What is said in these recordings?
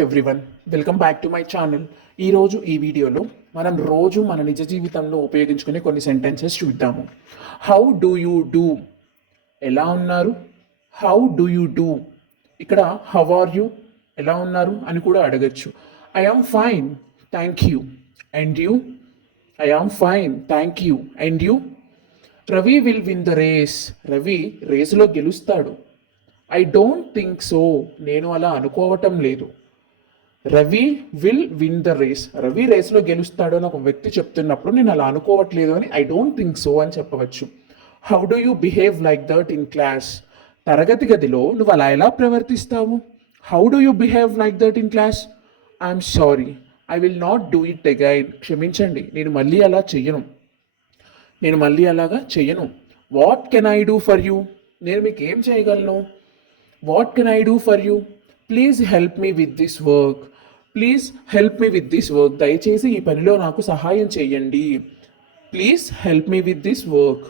Everyone welcome back to my channel ఈరోజు ఈ వీడియోలో మనం రోజు మన నిజ జీవితంలో ఉపయోగించుకునే కొన్ని సెంటెన్సెస్ చూద్దాము. హౌ డూ యూ డూ ఎలా ఉన్నారు? హౌ డూ యూ డూ ఇక్కడ హౌ ఆర్ యూ ఎలా ఉన్నారు? అని కూడా అడగచ్చు. I am fine thank you and you I am fine thank you and you Ravi will win the race Ravi రేసులో గెలుస్తాడు. ఐ డోంట్ థింక్ సో నేను అలా అనుకోవటం లేదు. Ravi will win the race Ravi రేస్లో గెలుస్తాడు అని ఒక వ్యక్తి చెప్తున్నప్పుడు నేను అలా అనుకోవట్లేదు అని ఐ డోంట్ థింక్ సో అని చెప్పవచ్చు. How do you behave like that in class తరగతి గదిలో నువ్వు అలా ఎలా ప్రవర్తిస్తావు? How do you behave like that in class I'm sorry I will not do it again క్షమించండి నేను మళ్ళీ అలా చెయ్యను. నేను మళ్ళీ అలాగా చెయ్యను. What can I do for you నేను మీకు ఏం చేయగలను? What can I do for you please help me with this work please help me with this work దయచేసి ఈ పనిలో నాకు సహాయం చేయండి. Please help me with this work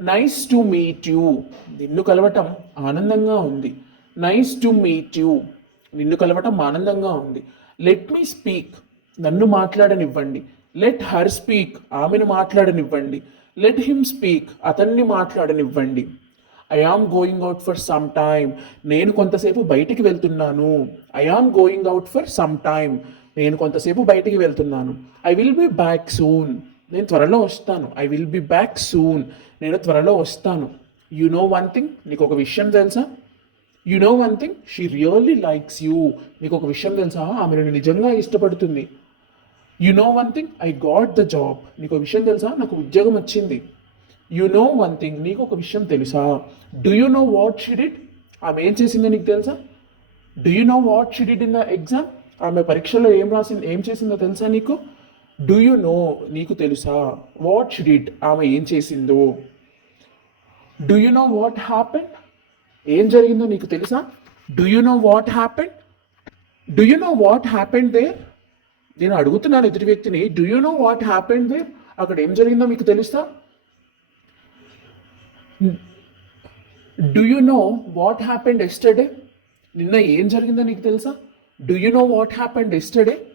nice to meet you నిన్ను కలవటం ఆనందంగా ఉంది. నైస్ టు మీట్ యూ నిన్ను కలవటం ఆనందంగా ఉంది. లెట్ మీ స్పీక్ నన్ను మాట్లాడనివ్వండి. లెట్ హర్ స్పీక్ ఆమెను మాట్లాడనివ్వండి. లెట్ హిమ్ స్పీక్ అతన్ని మాట్లాడనివ్వండి. I am going out for some time నేను కొంతసేపు బయటికి వెళ్తున్నాను. I am going out for some time నేను కొంతసేపు బయటికి వెళ్తున్నాను. I will be back soon నేను త్వరలో వస్తాను. I will be back soon నేను త్వరలో వస్తాను. యు నో వన్ థింగ్ నీకు ఒక విషయం తెలుసా? You know one thing she really likes you నీకు ఒక విషయం తెలుసా? ఆమె నేను నిజంగా ఇష్టపడుతుంది. You know one thing I got the job నీకు ఒక విషయం తెలుసా? నాకు ఉద్యోగం వచ్చింది. యు నో వన్ థింగ్ నీకు ఒక విషయం తెలుసా? Do you know what she did ఆమె ఏం చేసిందో నీకు తెలుసా? Do you know what she did in the exam ఆమె పరీక్షలో ఏం రాసింది ఏం చేసిందో తెలుసా నీకు? డూ యూ నో నీకు తెలుసా? వాట్ షీ డిడ్ ఆమె ఏం చేసిందో? Do you know what happen ఏం జరిగిందో నీకు తెలుసా? Do you know what happen do you know what happen there నేను అడుగుతున్నాను ఎదుటి వ్యక్తిని do you know what happen there అక్కడ ఏం జరిగిందో మీకు తెలుసా? Do you know what happened yesterday నిన్న ఏం జరిగిందో నీకు తెలుసా? Do you know what happened yesterday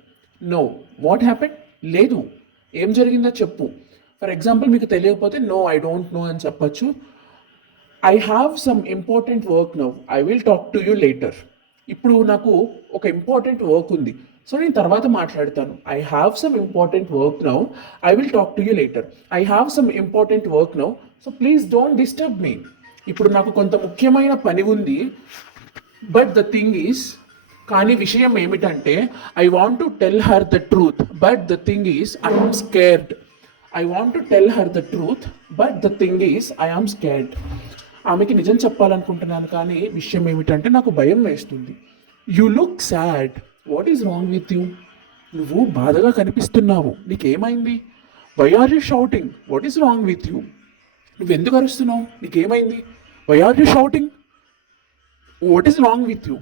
know what happened లేదు. ఏం జరిగిందో చెప్పు. ఫర్ ఎగ్జాంపుల్ మీకు తెలియకపోతే నో ఐ డోంట్ నో అని చెప్పచ్చు. I have some important work now I will talk to you later ఇప్పుడు నాకు ఒక ఇంపార్టెంట్ వర్క్ ఉంది. సో నేను తర్వాత మాట్లాడతాను. I have some important work now I will talk to you later I have some important work now so please don't disturb me ఇప్పుడు నాకు కొంత ముఖ్యమైన పని ఉంది. బట్ ద థింగ్ ఈస్ కానీ విషయం ఏమిటంటే I want to tell her the truth but the thing is I am scared I want to tell her the truth but the thing is I am scared ఆమెకి నిజం చెప్పాలనుకుంటున్నాను కానీ విషయం ఏమిటంటే నాకు భయం వేస్తుంది. You look sad what is wrong with you నువ్వు బాధగా కనిపిస్తున్నావు. నీకేమైంది? Why are you shouting what is wrong with you నువ్వెందుకు అరుస్తున్నావు? నీకేమైంది? Why are you shouting what is wrong with you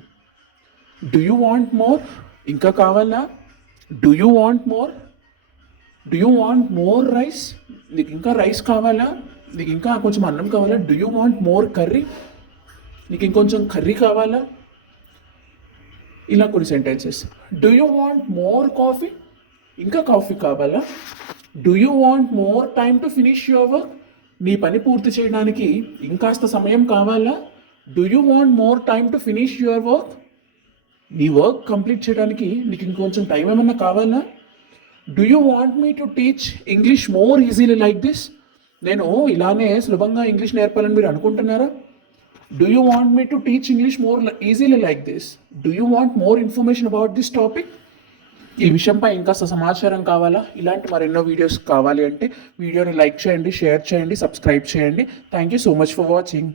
do you want more ఇంకా కావాలా? Do you want more do you want more rice నీకు ఇంకా rice కావాలా? నీకు ఇంకా కొంచెం అన్నం కావాలా? Do you want more curry నీకు ఇంకొంచెం కర్రీ కావాలా? ఇలా కొన్ని sentences do you want more coffee ఇంకా కాఫీ కావాలా? Do you want more time to finish your work నీ పని పూర్తి చేయడానికి ఇంకాస్త సమయం కావాలా? Do you want more time to finish your work నీ వర్క్ కంప్లీట్ చేయడానికి నీకు ఇంకొంచెం టైం ఏమన్నా కావాలా? Do you want me to teach English more easily like this నేను ఇలానే సులభంగా ఇంగ్లీష్ నేర్పాలని మీరు అనుకుంటున్నారా? Do you want me to teach English more easily like this do you want more information about this topic ఈ విషయంపై ఇంకాస్త సమాచారం కావాలా? ఇలాంటి మరెన్నో వీడియోస్ కావాలి అంటే వీడియోని లైక్ చేయండి షేర్ చేయండి సబ్స్క్రైబ్ చేయండి. Thank you so much for watching